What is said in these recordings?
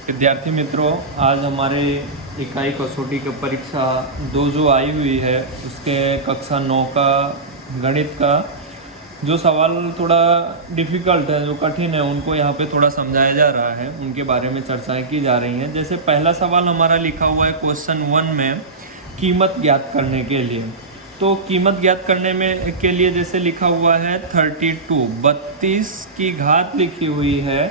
विद्यार्थी मित्रों, आज हमारे इकाई कसौटी की परीक्षा दो जो आई हुई है उसके कक्षा 9 का गणित का जो सवाल थोड़ा डिफ़िकल्ट है, जो कठिन है, उनको यहाँ पे थोड़ा समझाया जा रहा है, उनके बारे में चर्चाएं की जा रही हैं। जैसे पहला सवाल हमारा लिखा हुआ है क्वेश्चन 1 में कीमत ज्ञात करने के लिए। तो कीमत ज्ञात करने में के लिए जैसे लिखा हुआ है 32 की घात लिखी हुई है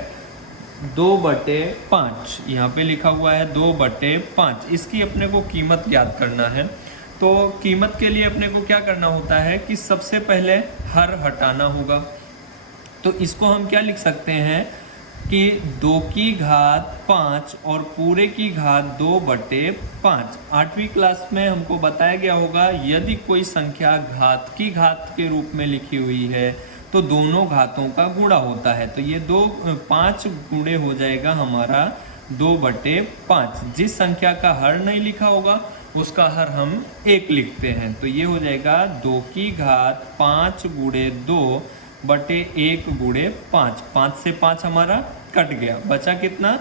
2/5, यहाँ पे लिखा हुआ है 2/5। इसकी अपने को कीमत ज्ञात करना है। तो कीमत के लिए अपने को क्या करना होता है कि सबसे पहले हर हटाना होगा। तो इसको हम क्या लिख सकते हैं कि 2 की घात 5 और पूरे की घात 2/5। 8वीं क्लास में हमको बताया गया होगा यदि कोई संख्या घात की घात के रूप में लिखी हुई है तो दोनों घातों का गुणा होता है। तो ये 5 गुणे हो जाएगा हमारा 2/5। जिस संख्या का हर नहीं लिखा होगा उसका हर हम 1 लिखते हैं। तो ये हो जाएगा 2 की घात 5 गुणे 2/1 गुणे 5। 5 से 5 हमारा कट गया, बचा कितना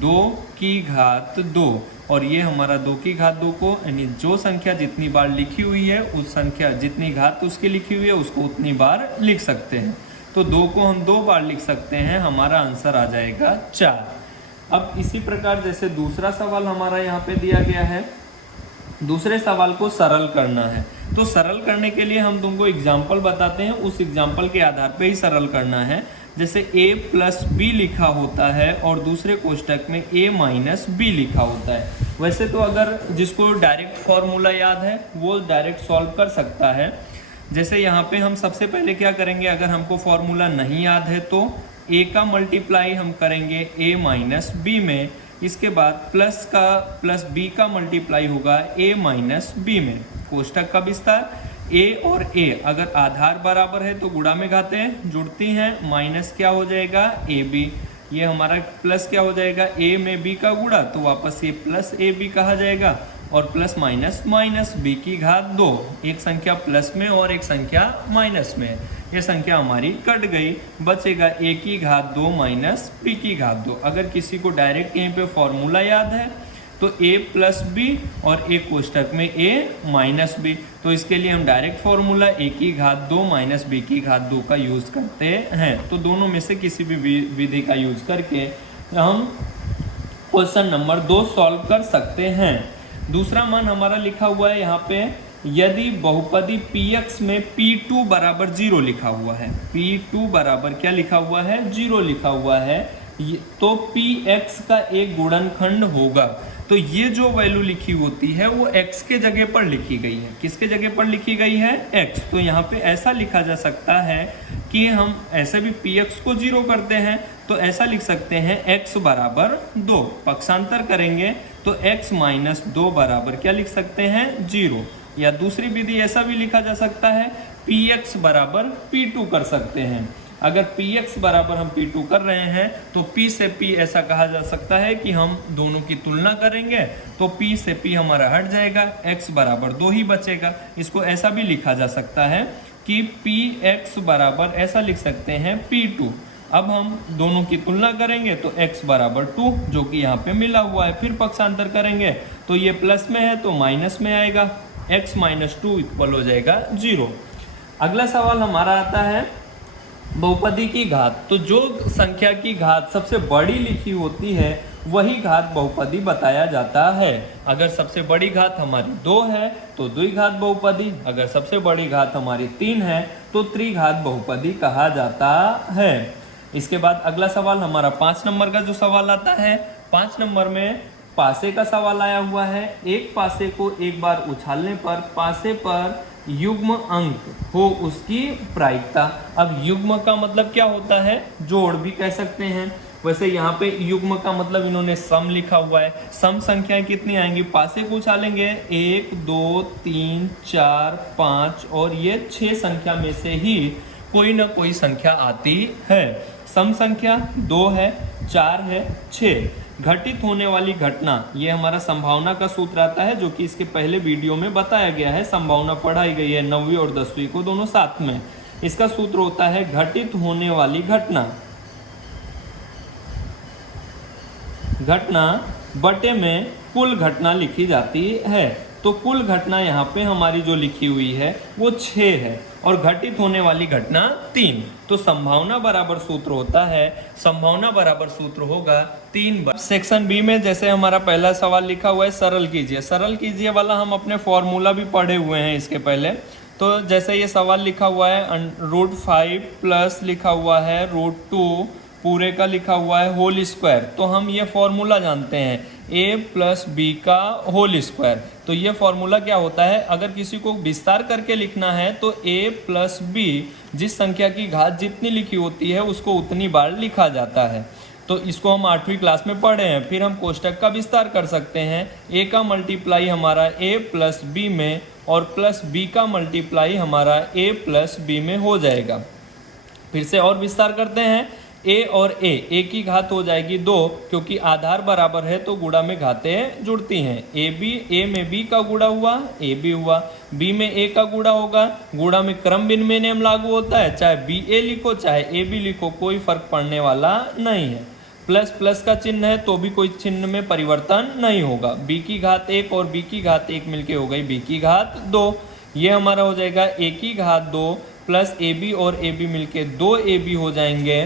2 की घात 2। और ये हमारा 2 की घात 2 को यानी जो संख्या जितनी बार लिखी हुई है उस संख्या जितनी घात उसकी लिखी हुई है उसको उतनी बार लिख सकते हैं। तो 2 को हम 2 बार लिख सकते हैं, हमारा आंसर आ जाएगा 4। अब इसी प्रकार जैसे दूसरा सवाल हमारा यहाँ पे दिया गया है, दूसरे सवाल को सरल करना है। तो सरल करने के लिए हम तुमको एग्जाम्पल बताते हैं, उस एग्जाम्पल के आधार पे ही सरल करना है। जैसे a+b लिखा होता है और दूसरे कोष्टक में a-b लिखा होता है। वैसे तो अगर जिसको डायरेक्ट फॉर्मूला याद है वो डायरेक्ट सॉल्व कर सकता है। जैसे यहाँ पे हम सबसे पहले क्या करेंगे, अगर हमको फॉर्मूला नहीं याद है तो a का मल्टीप्लाई हम करेंगे a-b में, इसके बाद प्लस b का मल्टीप्लाई होगा a-b में। कोष्टक का विस्तार a और a अगर आधार बराबर है तो गुणा में घातें जुड़ती हैं, माइनस क्या हो जाएगा ab। ये हमारा प्लस क्या हो जाएगा a में b का गुणा, तो वापस ये प्लस ab कहा जाएगा। और प्लस माइनस b की घात 2, एक संख्या प्लस में और एक संख्या माइनस में, ये संख्या हमारी कट गई, बचेगा a की घात 2 माइनस b की घात 2। अगर किसी को डायरेक्ट यहीं पे फॉर्मूला याद है तो a+b और एक कोष्टक में a-b। तो इसके लिए हम डायरेक्ट फॉर्मूला a की घात 2 माइनस b की घात 2 का यूज़ करते हैं। तो दोनों में से किसी भी विधि का यूज़ करके हम क्वेश्चन नंबर 2 सॉल्व कर सकते हैं। दूसरा मान हमारा लिखा हुआ है यहाँ पे, यदि बहुपदी px में p2 बराबर 0 लिखा हुआ है, p2 बराबर क्या लिखा हुआ है 0 लिखा हुआ है, तो px का एक गुणनखंड होगा। तो ये जो वैल्यू लिखी होती है वो x के जगह पर लिखी गई है। किसके जगह पर लिखी गई है x। तो यहाँ पे ऐसा लिखा जा सकता है कि हम ऐसे भी px को 0 करते हैं तो ऐसा लिख सकते हैं x बराबर 2। पक्षांतर करेंगे तो x माइनस 2 बराबर क्या लिख सकते हैं 0। या दूसरी विधि ऐसा भी लिखा जा सकता है px बराबर p2 कर सकते हैं। अगर px बराबर हम p2 कर रहे हैं तो p से p ऐसा कहा जा सकता है कि हम दोनों की तुलना करेंगे तो p से p हमारा हट जाएगा, x बराबर 2 ही बचेगा। इसको ऐसा भी लिखा जा सकता है कि px बराबर ऐसा लिख सकते हैं p2। अब हम दोनों की तुलना करेंगे तो x बराबर 2 जो कि यहाँ पे मिला हुआ है, फिर पक्षांतर करेंगे तो ये प्लस में है तो माइनस में आएगा, x माइनस 2 इक्वल हो जाएगा 0। अगला सवाल हमारा आता है बहुपदी की घात। तो जो संख्या की घात सबसे बड़ी लिखी होती है वही घात बहुपदी बताया जाता है। अगर सबसे बड़ी घात हमारी 2 है तो द्विघात बहुपदी, अगर सबसे बड़ी घात हमारी 3 है तो त्रिघात बहुपदी कहा जाता है। इसके बाद अगला सवाल हमारा 5 नंबर का जो सवाल आता है, 5 नंबर में पासे का सवाल आया हुआ है। एक पासे को एक बार उछालने पर पासे पर युग्म अंक हो उसकी प्रायिकता। अब युग्म का मतलब क्या होता है, जोड़ भी कह सकते हैं। वैसे यहाँ पे युग्म का मतलब इन्होंने सम लिखा हुआ है। सम संख्याएं कितनी आएंगी, पासे को उछालेंगे 1 2 3 4 5 और ये 6 संख्या में से ही कोई ना कोई संख्या आती है। सम संख्या 2 है, 4 है, 6। घटित होने वाली घटना, ये हमारा संभावना का सूत्र आता है जो कि इसके पहले वीडियो में बताया गया है। संभावना पढ़ाई गई है 9वीं और 10वीं को दोनों साथ में। इसका सूत्र होता है घटित होने वाली घटना घटना बटे में कुल घटना लिखी जाती है। तो कुल घटना यहाँ पे हमारी जो लिखी हुई है वो 6 है और घटित होने वाली घटना 3। तो संभावना बराबर सूत्र होता है, संभावना बराबर सूत्र होगा 3। सेक्शन बी में जैसे हमारा पहला सवाल लिखा हुआ है सरल कीजिए, सरल कीजिए वाला हम अपने फॉर्मूला भी पढ़े हुए हैं इसके पहले। तो जैसे ये सवाल लिखा हुआ है √5 प्लस लिखा हुआ है √2 पूरे का लिखा हुआ है होल स्क्वायर। तो हम ये फॉर्मूला जानते हैं a प्लस बी का होल स्क्वायर। तो ये फॉर्मूला क्या होता है, अगर किसी को विस्तार करके लिखना है तो a प्लस बी जिस संख्या की घात जितनी लिखी होती है उसको उतनी बार लिखा जाता है। तो इसको हम 8वीं क्लास में पढ़े हैं। फिर हम कोष्टक का विस्तार कर सकते हैं, a का मल्टीप्लाई हमारा a प्लस बी में और प्लस b का मल्टीप्लाई हमारा a प्लस बी में हो जाएगा। फिर से और विस्तार करते हैं, a और a की घात हो जाएगी 2, क्योंकि आधार बराबर है तो गुणा में घातें जुड़ती हैं। a में b का गुणा हुआ a b हुआ, b में a का गुणा होगा, गुणा में क्रम विनिमय नियम लागू होता है, चाहे ba लिखो चाहे ab लिखो कोई फर्क पड़ने वाला नहीं है। प्लस प्लस का चिन्ह है तो भी कोई चिन्ह में परिवर्तन नहीं होगा। b की घात 1 और b की घात 1 मिलके हो गई b की घात 2। ये हमारा हो जाएगा a की घात 2 प्लस ab और ab मिलके 2ab हो जाएंगे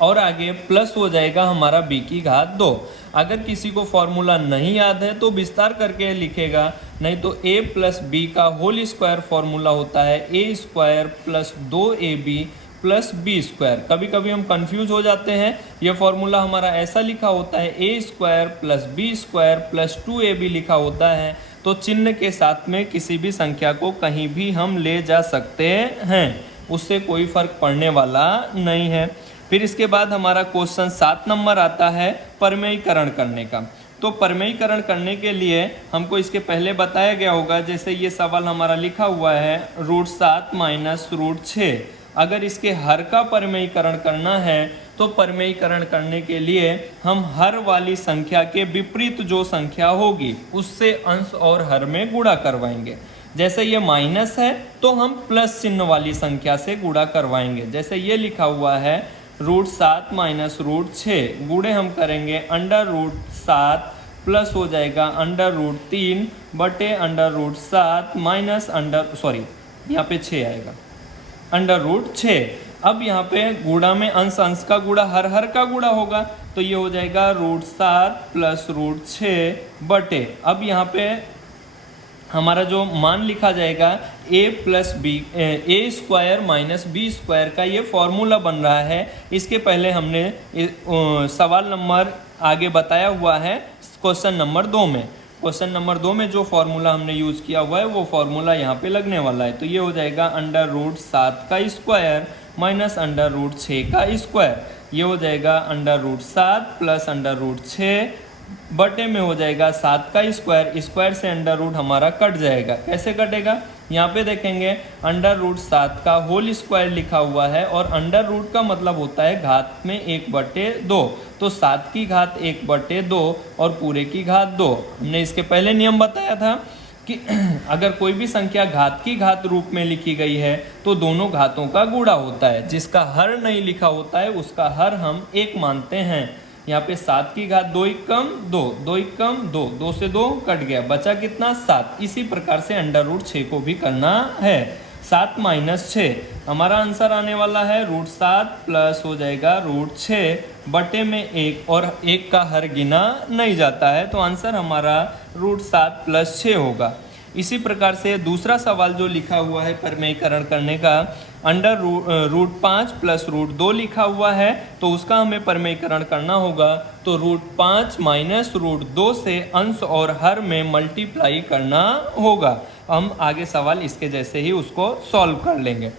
और आगे प्लस हो जाएगा हमारा b की घात 2। अगर किसी को फॉर्मूला नहीं याद है तो विस्तार करके लिखेगा, नहीं तो a प्लस बी का होल स्क्वायर फॉर्मूला होता है a square plus 2ab plus B square. कभी कभी हम कंफ्यूज हो जाते हैं, यह फॉर्मूला हमारा ऐसा लिखा होता है a square plus B square plus 2ab लिखा होता है। तो चिन्ह के साथ में किसी भी संख्या को कहीं भी हम ले जा सकते हैं, उससे कोई फर्क पड़ने वाला नहीं है। फिर इसके बाद हमारा क्वेश्चन 7 नंबर आता है परमेयीकरण करने का। तो परमेयीकरण करने के लिए हमको इसके पहले बताया गया होगा, जैसे ये सवाल हमारा लिखा हुआ है √7 माइनस √6। अगर इसके हर का परमेयीकरण करना है तो परमेयीकरण करने के लिए हम हर वाली संख्या के विपरीत जो संख्या होगी उससे अंश और हर में गुणा करवाएंगे। जैसे ये माइनस है तो हम प्लस चिन्ह वाली संख्या से गुणा करवाएंगे। जैसे ये लिखा हुआ है √7 माइनस √6, गुणे हम करेंगे √7 प्लस हो जाएगा √3 बटे √7 माइनस यहाँ पे 6 आएगा √6। अब यहाँ पे गुणा में अंश अंश का गुणा हर का गुणा होगा, तो ये हो जाएगा √7 प्लस √6 बटे, अब यहाँ पे हमारा जो मान लिखा जाएगा a plus B A square minus B square का ये फॉर्मूला बन रहा है। इसके पहले हमने सवाल नंबर आगे बताया हुआ है क्वेश्चन नंबर 2 में। क्वेश्चन नंबर 2 में जो फॉर्मूला हमने यूज़ किया हुआ है वो फॉर्मूला यहाँ पे लगने वाला है। तो ये हो जाएगा √7 का स्क्वायर माइनस √6 का स्क्वायर। ये हो जाएगा √7 प्लस √6 बटे में हो जाएगा 7 का स्क्वायर, स्क्वायर से √ हमारा कट जाएगा। कैसे कटेगा, यहाँ पे देखेंगे √7 का होल स्क्वायर लिखा हुआ है और √ का मतलब होता है घात में 1/2। तो 7 की घात 1/2 और पूरे की घात 2। हमने इसके पहले नियम बताया था कि अगर कोई भी संख्या घात की घात रूप में लिखी गई है तो दोनों घातों का गुणा होता है। जिसका हर नहीं लिखा होता है उसका हर हम 1 मानते हैं। यहाँ पे 7 की घात 2 एकम 2, 2 एकम 2, 2 से 2 कट गया, बचा कितना 7। इसी प्रकार से √6 को भी करना है। 7 माइनस 6 हमारा आंसर आने वाला है √7 प्लस हो जाएगा √6 बटे में 1 और 1 का हर गिना नहीं जाता है, तो आंसर हमारा √7 प्लस 6 होगा। इसी प्रकार से दूसरा सवाल जो लिखा हुआ है परमेयीकरण करने का √5 प्लस √2 लिखा हुआ है, तो उसका हमें परमेयीकरण करना होगा। तो √5 माइनस √2 से अंश और हर में मल्टीप्लाई करना होगा। हम आगे सवाल इसके जैसे ही उसको सॉल्व कर लेंगे।